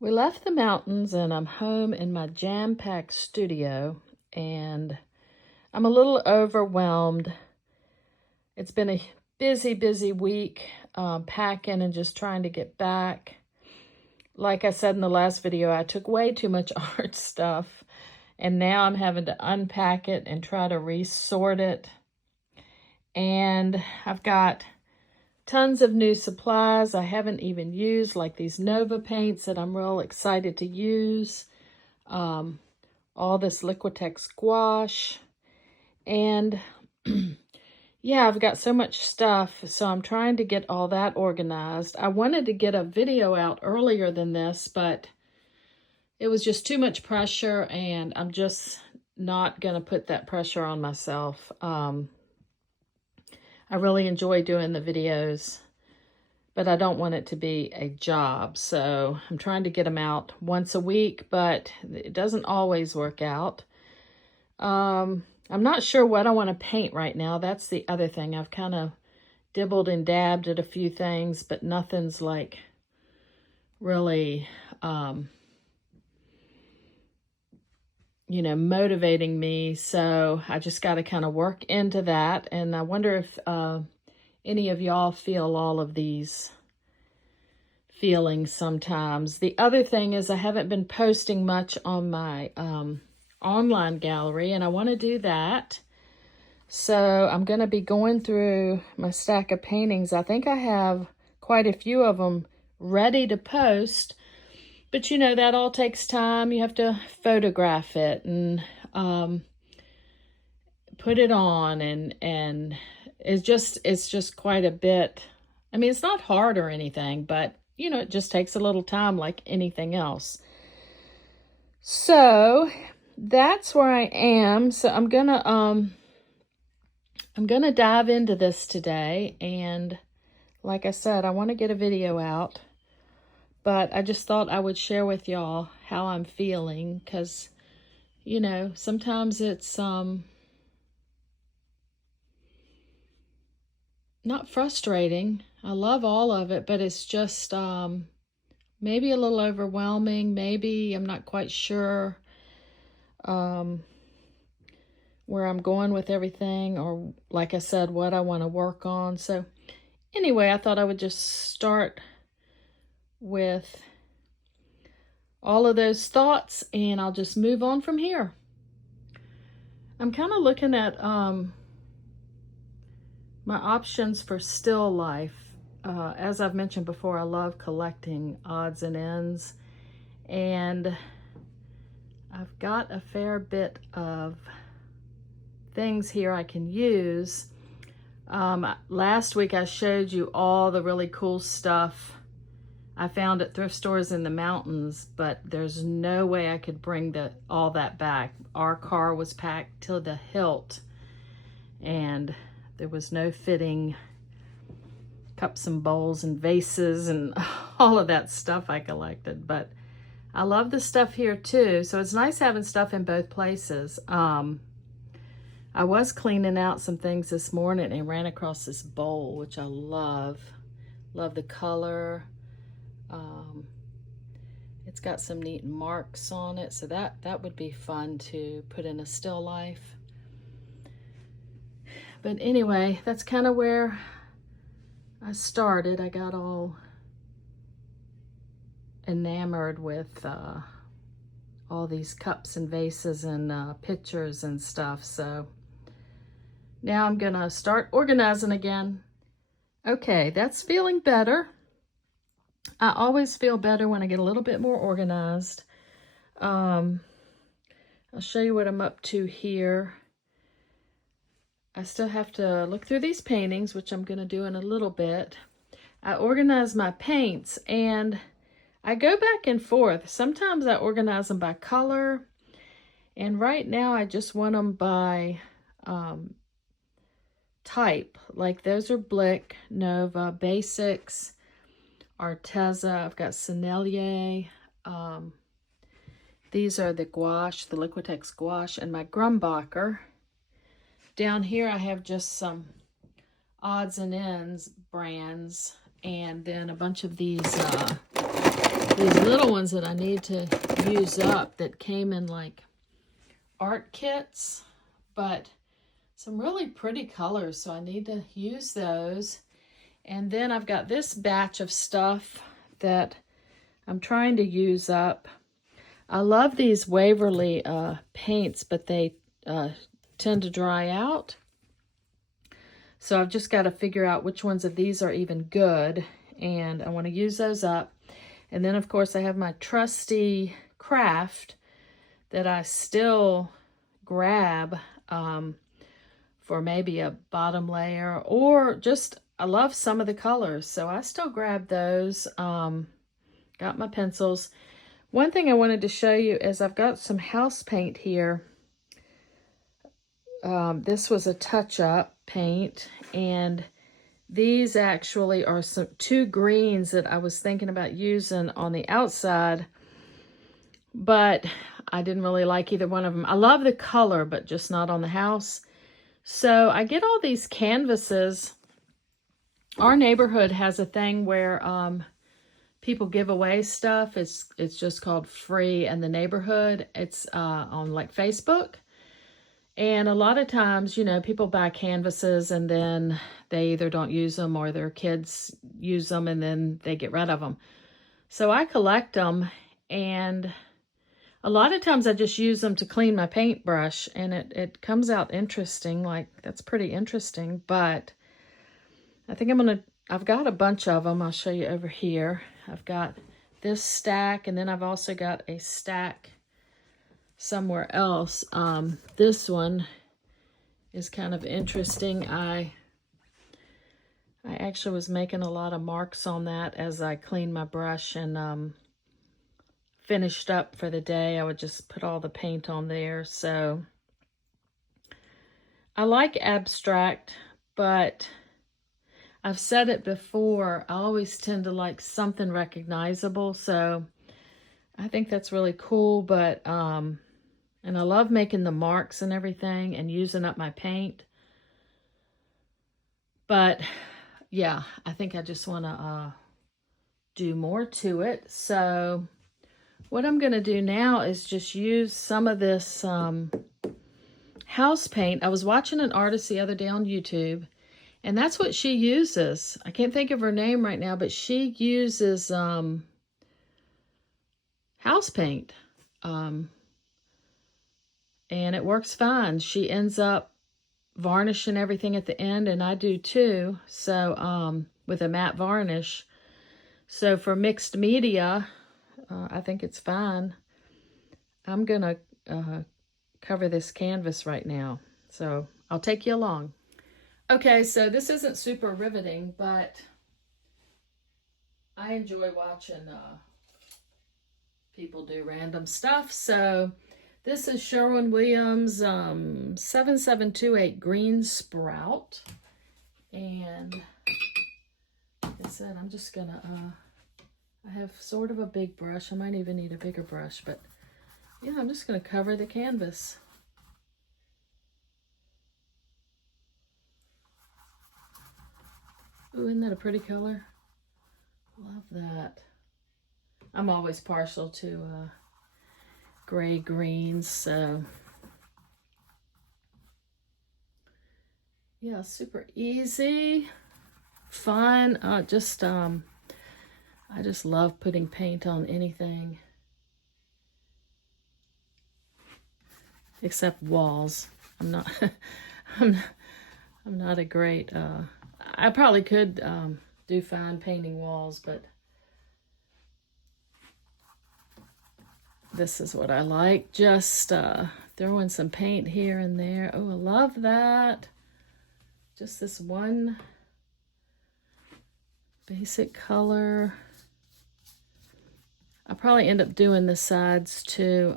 We left the mountains and I'm home in my jam-packed studio and I'm a little overwhelmed. It's been a busy week packing and just trying to get back. Like I said in the last video, I took way too much art stuff and now I'm having to unpack it and try to resort it. And I've got tons of new supplies I haven't even used, like these Nova paints that I'm real excited to use. All this Liquitex gouache. And yeah, I've got so much stuff, so I'm trying to get all that organized. I wanted to get a video out earlier than this, but it was just too much pressure, and I'm just not going to put that pressure on myself. I really enjoy doing the videos, but I don't want it to be a job. So I'm trying to get them out once a week, but it doesn't always work out. I'm not sure what I want to paint right now. That's the other thing. I've kind of dibbled and dabbed at a few things, but nothing's like really, motivating me. So I just got to kind of work into that. And I wonder if any of y'all feel all of these feelings sometimes. The other thing is I haven't been posting much on my online gallery, and I want to do that. So I'm going to be going through my stack of paintings. I think I have quite a few of them ready to post. But, that all takes time. You have to photograph it and put it on. And it's just quite a bit. I mean, it's not hard or anything, but, it just takes a little time like anything else. So that's where I am. So I'm going to dive into this today. And like I said, I want to get a video out. But I just thought I would share with y'all how I'm feeling, because, sometimes it's not frustrating. I love all of it, but it's just maybe a little overwhelming. Maybe I'm not quite sure where I'm going with everything, or like I said, what I want to work on. So anyway, I thought I would just start with all of those thoughts, and I'll just move on from here. I'm kind of looking at my options for still life. As I've mentioned before, I love collecting odds and ends, and I've got a fair bit of things here I can use. Last week I showed you all the really cool stuff I found at thrift stores in the mountains, but there's no way I could bring all that back. Our car was packed to the hilt, and there was no fitting cups and bowls and vases and all of that stuff I collected. But I love the stuff here too, so it's nice having stuff in both places. I was cleaning out some things this morning and ran across this bowl, which I love. Love the color. It's got some neat marks on it, so that would be fun to put in a still life. But anyway, that's kind of where I started. I got all enamored with all these cups and vases and pictures and stuff. So now I'm gonna start organizing again. Okay, that's feeling better. I always feel better when I get a little bit more organized. I'll show you what I'm up to here. I still have to look through these paintings, which I'm going to do in a little bit. I organize my paints, and I go back and forth. Sometimes I organize them by color, and right now I just want them by type. Like those are Blick, Nova, Basics, Arteza. I've got Sennelier. These are the gouache, the Liquitex gouache, and my Grumbacher. Down here I have just some odds and ends brands, and then a bunch of these these little ones that I need to use up that came in like art kits, but some really pretty colors, so I need to use those. And then I've got this batch of stuff that I'm trying to use up. I love these Waverly paints, but they tend to dry out. So I've just got to figure out which ones of these are even good, and I want to use those up. And then, of course, I have my trusty craft that I still grab for maybe a bottom layer, or just, I love some of the colors, so I still grab those. Got my pencils. One thing I wanted to show you is I've got some house paint here. This was a touch-up paint, and these actually are two greens that I was thinking about using on the outside, but I didn't really like either one of them. I love the color, but just not on the house. So I get all these canvases. Our neighborhood has a thing where people give away stuff. It's just called Free in the Neighborhood. It's on like Facebook. And a lot of times, you know, people buy canvases and then they either don't use them or their kids use them and then they get rid of them. So I collect them, and a lot of times I just use them to clean my paintbrush, and it comes out interesting. Like, that's pretty interesting, but I think I've got a bunch of them. I'll show you over here. I've got this stack, and then I've also got a stack somewhere else. This one is kind of interesting. I actually was making a lot of marks on that as I cleaned my brush and finished up for the day. I would just put all the paint on there. So I like abstract, but I've said it before, I always tend to like something recognizable. So I think that's really cool, but and I love making the marks and everything and using up my paint. But yeah, I think I just want to do more to it. So what I'm going to do now is just use some of this house paint. I was watching an artist the other day on YouTube, and that's what she uses. I can't think of her name right now, but she uses house paint. And it works fine. She ends up varnishing everything at the end, and I do too. So with a matte varnish. So for mixed media, I think it's fine. I'm gonna cover this canvas right now, so I'll take you along. Okay, so this isn't super riveting, but I enjoy watching people do random stuff. So this is Sherwin-Williams 7728 Green Sprout. And like I said, I'm just gonna, I have sort of a big brush. I might even need a bigger brush, but yeah, I'm just gonna cover the canvas. Ooh, isn't that a pretty color? Love that. I'm always partial to gray greens, so yeah, super easy, fun. I just love putting paint on anything except walls. I'm not I'm not a great I probably could do fine painting walls, but this is what I like. Just throwing some paint here and there. Oh, I love that. Just this one basic color. I'll probably end up doing the sides too,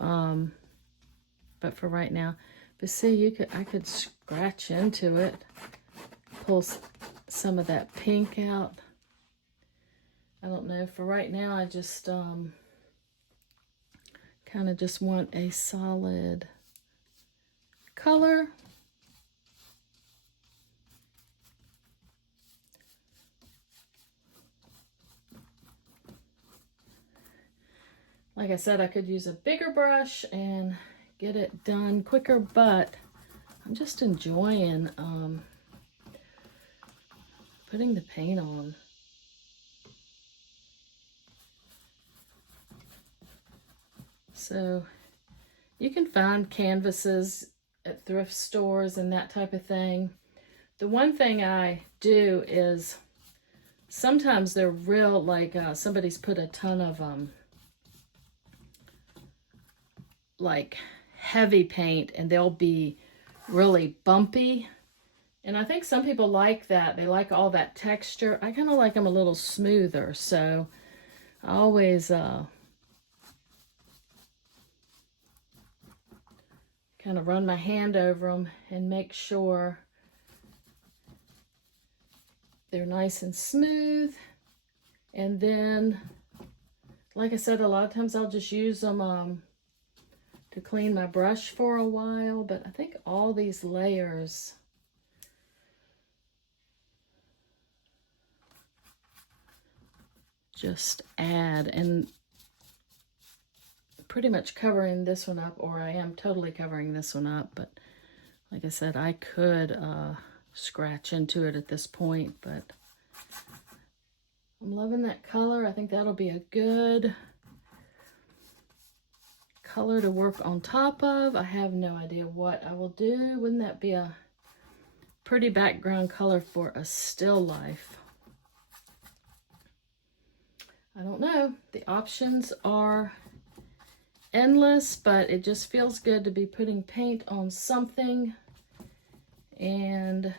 but for right now. But see, I could scratch into it, pull some of that pink out. I don't know. For right now, I just kind of just want a solid color. Like I said, I could use a bigger brush and get it done quicker, but I'm just enjoying putting the paint on. So you can find canvases at thrift stores and that type of thing. The one thing I do is sometimes they're real, like somebody's put a ton of like heavy paint and they'll be really bumpy. And I think some people like that. They like all that texture. I kind of like them a little smoother. So I always kind of run my hand over them and make sure they're nice and smooth. And then, like I said, a lot of times I'll just use them to clean my brush for a while. But I think all these layers just add, and pretty much covering this one up, or I am totally covering this one up, but like I said, I could scratch into it at this point, but I'm loving that color. I think that'll be a good color to work on top of. I have no idea what I will do. Wouldn't that be a pretty background color for a still life? I don't know. The options are endless, but it just feels good to be putting paint on something. And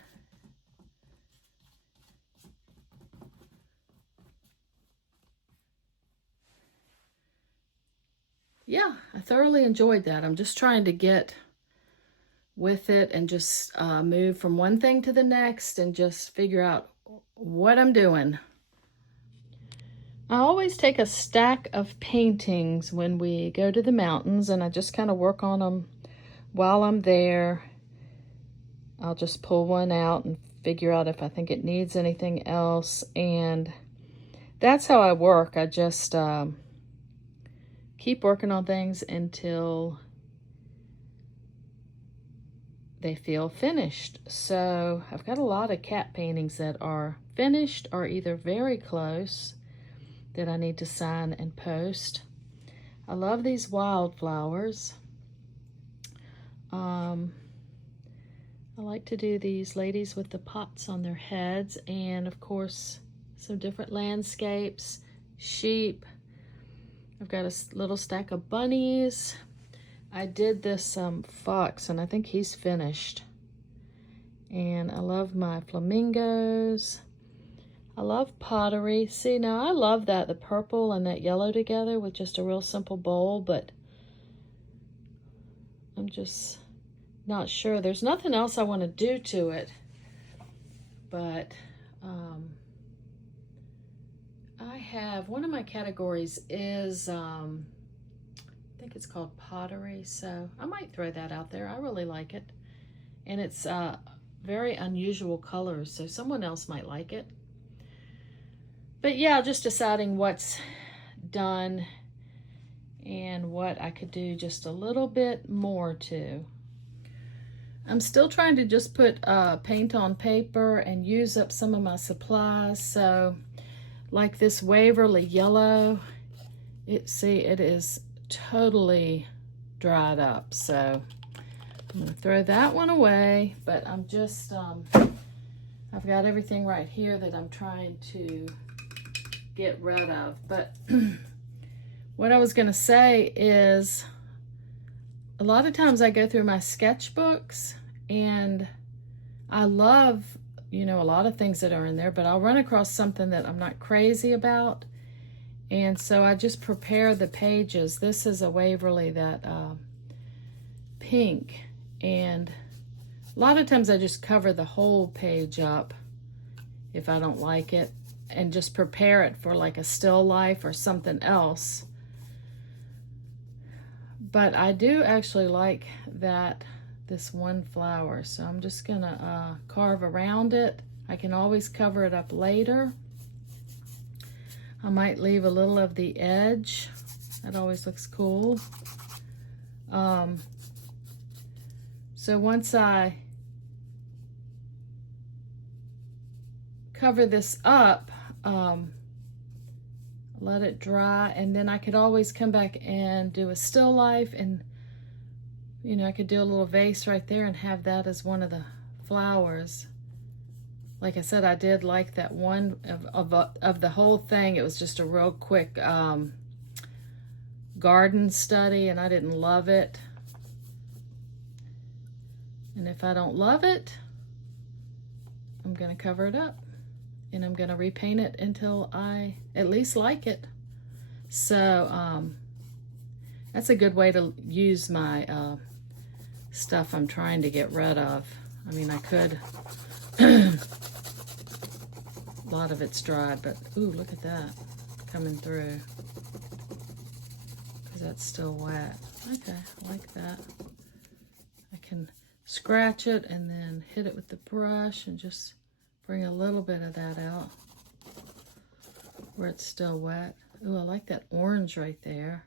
yeah, I thoroughly enjoyed that. I'm just trying to get with it and just move from one thing to the next and just figure out what I'm doing. I always take a stack of paintings when we go to the mountains, and I just kind of work on them while I'm there. I'll just pull one out and figure out if I think it needs anything else, and that's how I work. I just keep working on things until they feel finished. So I've got a lot of cat paintings that are finished or either very close that I need to sign and post. I love these wildflowers. I like to do these ladies with the pots on their heads, and of course some different landscapes, sheep. I've got a little stack of bunnies. I did this fox, and I think he's finished. And I love my flamingos. I love pottery. See, now I love that, the purple and that yellow together with just a real simple bowl, but I'm just not sure. There's nothing else I want to do to it, but I have, one of my categories is, I think it's called pottery, so I might throw that out there. I really like it, and it's very unusual colors, so someone else might like it. But yeah, just deciding what's done and what I could do just a little bit more to. I'm still trying to just put paint on paper and use up some of my supplies. So like this Waverly yellow, it is totally dried up. So I'm gonna throw that one away, but I'm just, I've got everything right here that I'm trying to get rid of. But what I was gonna say is, a lot of times I go through my sketchbooks and I love, you know, a lot of things that are in there, but I'll run across something that I'm not crazy about. And so I just prepare the pages. This is a Waverly, that pink. And a lot of times I just cover the whole page up if I don't like it, and just prepare it for like a still life or something else. But I do actually like this one flower, so I'm just gonna carve around it. I can always cover it up later. I might leave a little of the edge That always looks cool. So once I cover this up, let it dry, and then I could always come back and do a still life, and you know, I could do a little vase right there and have that as one of the flowers. Like I said, I did like that one of the whole thing. It was just a real quick garden study, and I didn't love it. And if I don't love it, I'm gonna cover it up. And I'm going to repaint it until I at least like it. So that's a good way to use my stuff I'm trying to get rid of. I mean, I could, a lot of it's dried, but ooh, look at that coming through, because that's still wet. Okay, I like that. I can scratch it and then hit it with the brush and just bring a little bit of that out where it's still wet. Ooh, I like that orange right there.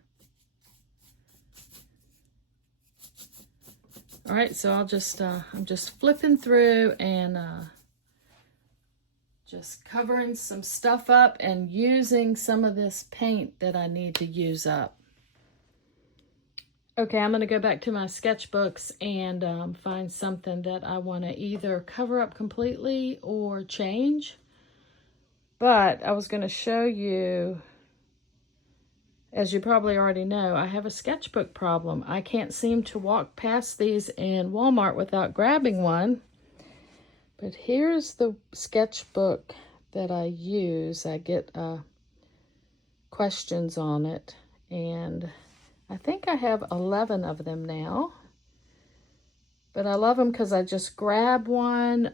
All right, so I'll just, I'm just flipping through and just covering some stuff up and using some of this paint that I need to use up. Okay, I'm going to go back to my sketchbooks and find something that I want to either cover up completely or change. But I was going to show you, as you probably already know, I have a sketchbook problem. I can't seem to walk past these in Walmart without grabbing one. But here's the sketchbook that I use. I get questions on it, and I think I have 11 of them now, but I love them because I just grab one.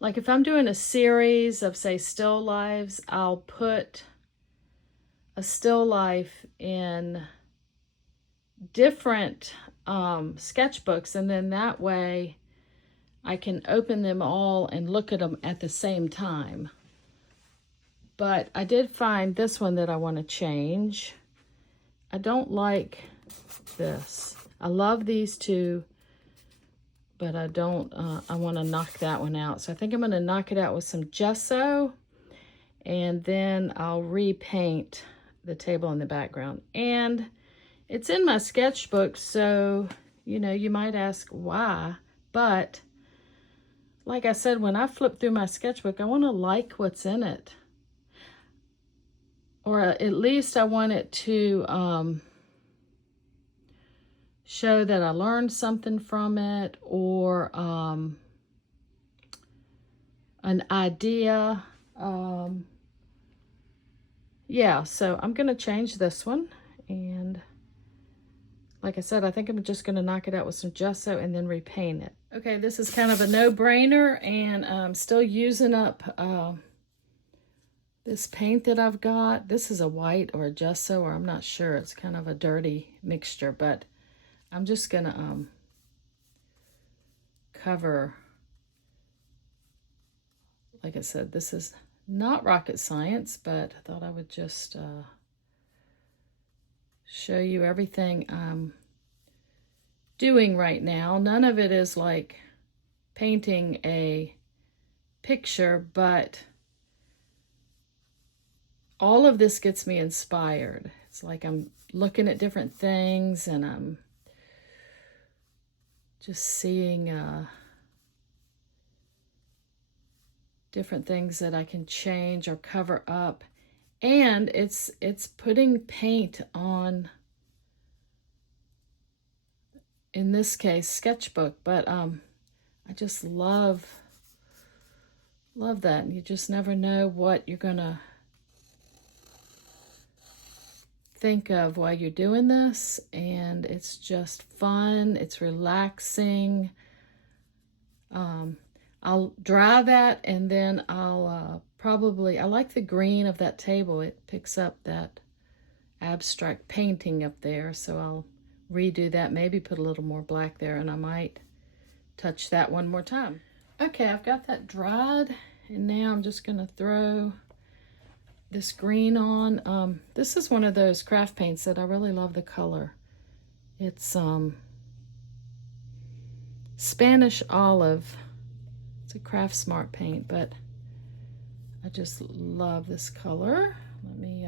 Like if I'm doing a series of, say, still lives, I'll put a still life in different sketchbooks, and then that way I can open them all and look at them at the same time. But I did find this one that I want to change. I don't like this. I love these two, but I don't, I want to knock that one out. So I think I'm going to knock it out with some gesso, and then I'll repaint the table in the background. And it's in my sketchbook, so, you know, you might ask why, but like I said, when I flip through my sketchbook, I want to like what's in it. Or at least I want it to show that I learned something from it, or an idea. Yeah, so I'm going to change this one. And like I said, I think I'm just going to knock it out with some gesso and then repaint it. Okay, this is kind of a no-brainer, and I'm still using up this paint that I've got. This is a white or a gesso, or I'm not sure. It's kind of a dirty mixture, but I'm just gonna cover. Like I said, this is not rocket science, but I thought I would just show you everything I'm doing right now. None of it is like painting a picture, but all of this gets me inspired. It's like I'm looking at different things, and I'm just seeing different things that I can change or cover up. And it's putting paint on, in this case, sketchbook, but I just love that. And you just never know what you're gonna think of while you're doing this, and it's just fun. It's relaxing. I'll dry that, and then I'll I like the green of that table. It picks up that abstract painting up there, so I'll redo that, maybe put a little more black there, and I might touch that one more time. Okay, I've got that dried, and now I'm just gonna throw this green on. This is one of those craft paints that I really love the color. It's Spanish olive. It's a Craft Smart paint, but I just love this color. Let me,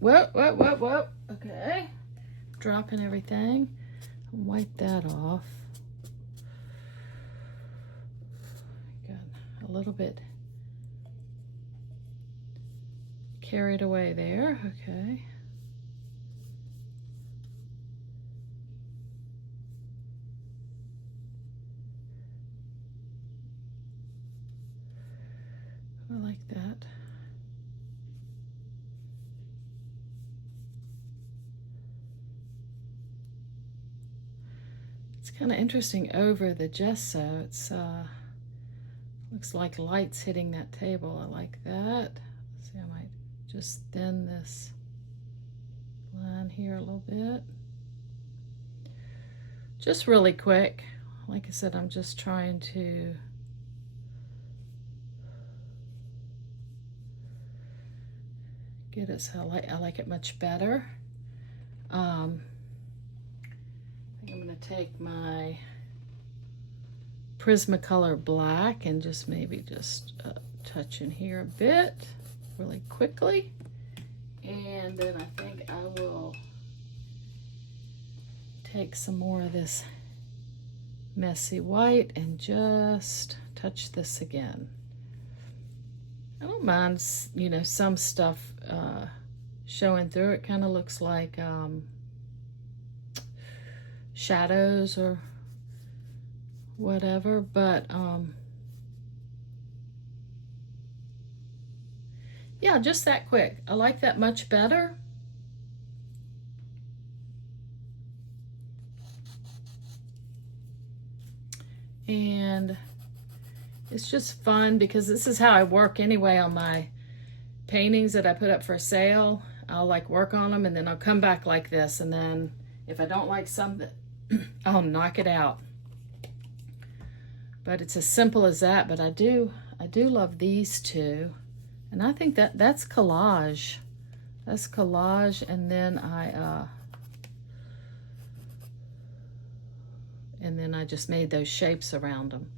whoa. Okay. Dropping everything. Wipe that off. Got a little bit carried away there. Okay. I like that. It's kind of interesting over the gesso. It's looks like lights hitting that table. I like that. Let's see, I might just thin this line here a little bit. Just really quick. Like I said, I'm just trying to get it so I like it much better. I think I'm going to take my Prismacolor black and just maybe touch in here a bit really quickly. And then I think I will take some more of this messy white and just touch this again. I don't mind, you know, some stuff showing through. It kind of looks like shadows or whatever, but yeah, just that quick. I like that much better. And it's just fun because this is how I work anyway on my paintings that I put up for sale. I'll like work on them and then I'll come back like this, and then if I don't like something, I'll knock it out. But it's as simple as that. But I do love these two, and I think that's collage. That's collage, and then I just made those shapes around them.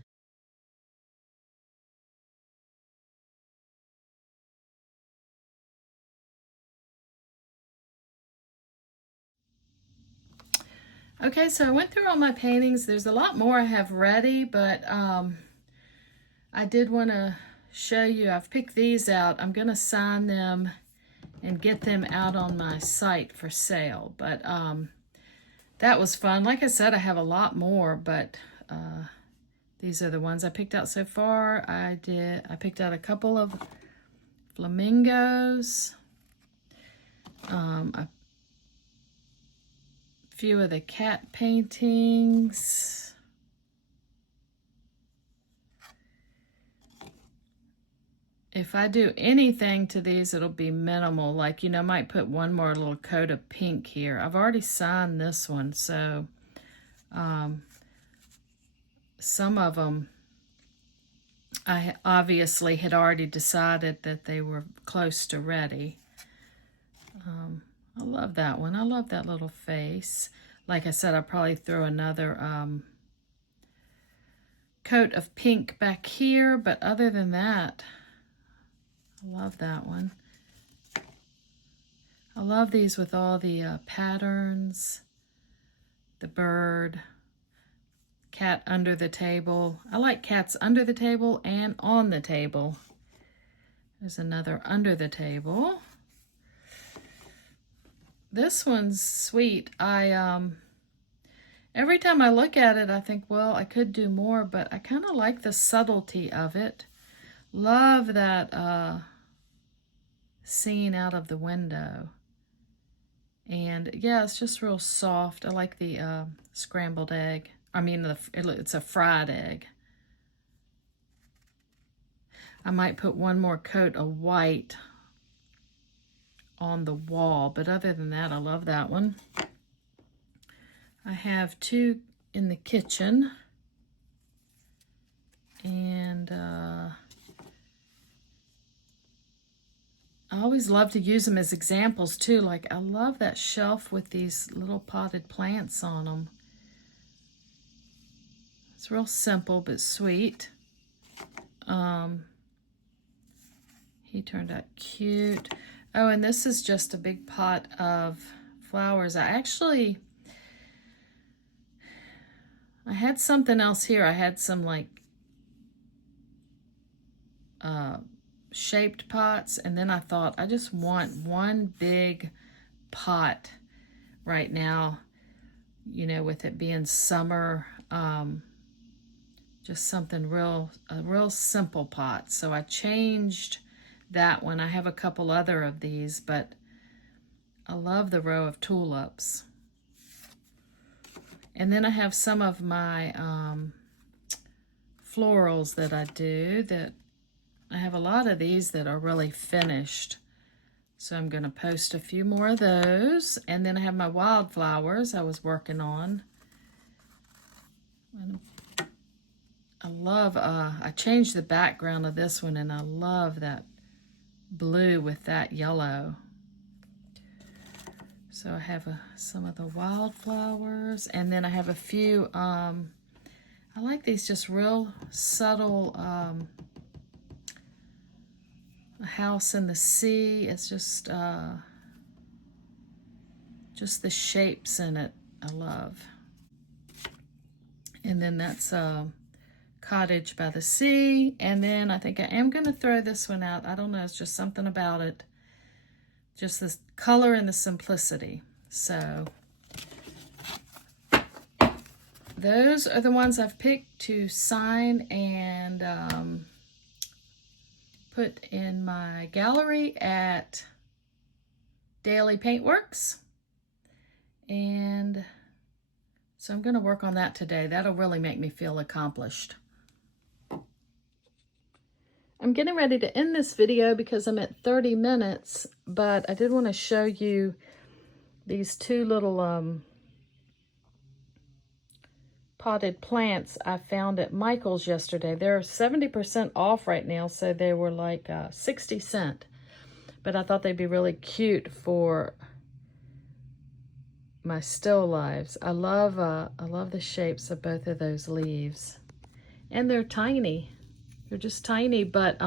Okay, so I went through all my paintings. There's a lot more I have ready, but I did want to show you. I've picked these out. I'm going to sign them and get them out on my site for sale. But that was fun. Like I said, I have a lot more, but these are the ones I picked out so far. I picked out a couple of flamingos. A few of the cat paintings. If I do anything to these, it'll be minimal. Like, you know, I might put one more little coat of pink here. I've already signed this one, so some of them I obviously had already decided that they were close to ready. I love that one. I love that little face. Like I said, I'll probably throw another coat of pink back here, but other than that, I love that one. I love these with all the patterns, the bird, cat under the table. I like cats under the table and on the table. There's another under the table. This one's sweet. Every time I look at it, I think, well, I could do more, but I kind of like the subtlety of it. Love that scene out of the window. And yeah, it's just real soft. I like the scrambled egg. I mean, it's a fried egg. I might put one more coat of white on the wall, but other than that, I love that one. I have two in the kitchen, and I always love to use them as examples too. Like I love that shelf with these little potted plants on them. It's real simple but sweet. He turned out cute. Oh, and this is just a big pot of flowers. I had something else here. I had some like shaped pots, and then I thought I just want one big pot right now, you know, with it being summer. Just something a real simple pot. So I changed that one. I have a couple other of these, but I love the row of tulips. And then I have some of my florals that I do, that I have a lot of these that are really finished. So I'm going to post a few more of those. And then I have my wildflowers I was working on. I love, I changed the background of this one, and I love that blue with that yellow. So I have some of the wildflowers, and then I have a few, I like these just real subtle, a house in the sea. It's just the shapes in it I love. And then that's Cottage by the Sea. And then I think I am going to throw this one out. I don't know, it's just something about it. Just the color and the simplicity. So those are the ones I've picked to sign and put in my gallery at Daily Paintworks. And so I'm going to work on that today. That'll really make me feel accomplished. I'm getting ready to end this video because I'm at 30 minutes, but I did want to show you these two little potted plants I found at Michael's yesterday. They're 70% off right now, so they were like 60 cents. But I thought they'd be really cute for my still lives. I love the shapes of both of those leaves. And they're tiny. They're just tiny, but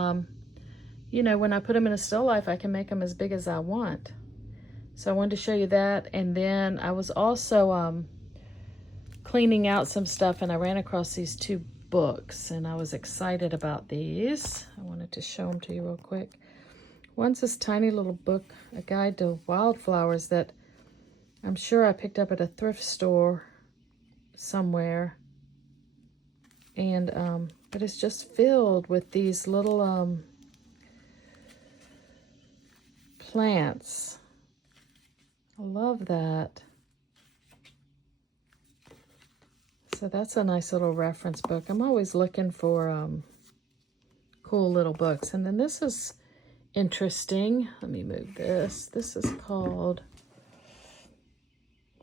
you know, when I put them in a still life, I can make them as big as I want. So I wanted to show you that. And then I was also cleaning out some stuff, and I ran across these two books, and I was excited about these. I wanted to show them to you real quick. One's this tiny little book, A Guide to Wildflowers, that I'm sure I picked up at a thrift store somewhere. And but it's just filled with these little plants. I love that. So that's a nice little reference book. I'm always looking for cool little books. And then this is interesting. Let me move this. This is called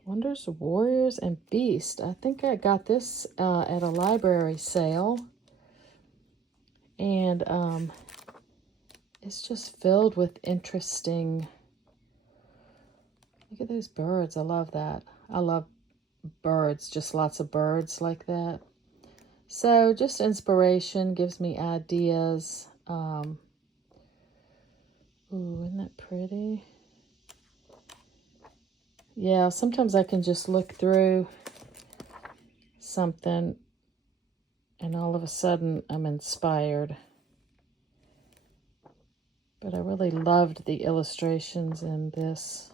Wonders of Warriors and Beasts. I think I got this at a library sale. And it's just filled with interesting... Look at those birds. I love that. I love birds, just lots of birds like that. So just inspiration, gives me ideas. Ooh, isn't that pretty? Yeah, sometimes I can just look through something and all of a sudden I'm inspired. But I really loved the illustrations in this.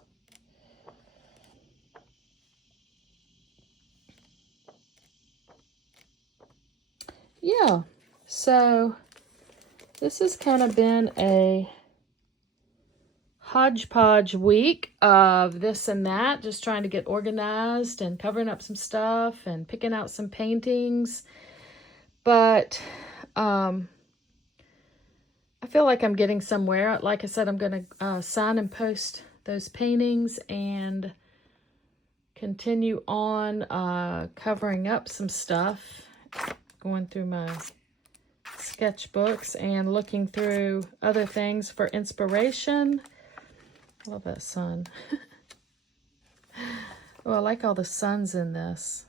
Yeah, so this has kind of been a hodgepodge week of this and that, just trying to get organized and covering up some stuff and picking out some paintings. But I feel like I'm getting somewhere. Like I said, I'm going to sign and post those paintings and continue on covering up some stuff, going through my sketchbooks and looking through other things for inspiration. I love that sun. Oh, I like all the suns in this.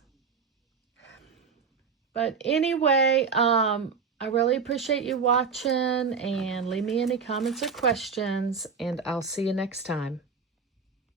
But anyway, I really appreciate you watching, and leave me any comments or questions, and I'll see you next time.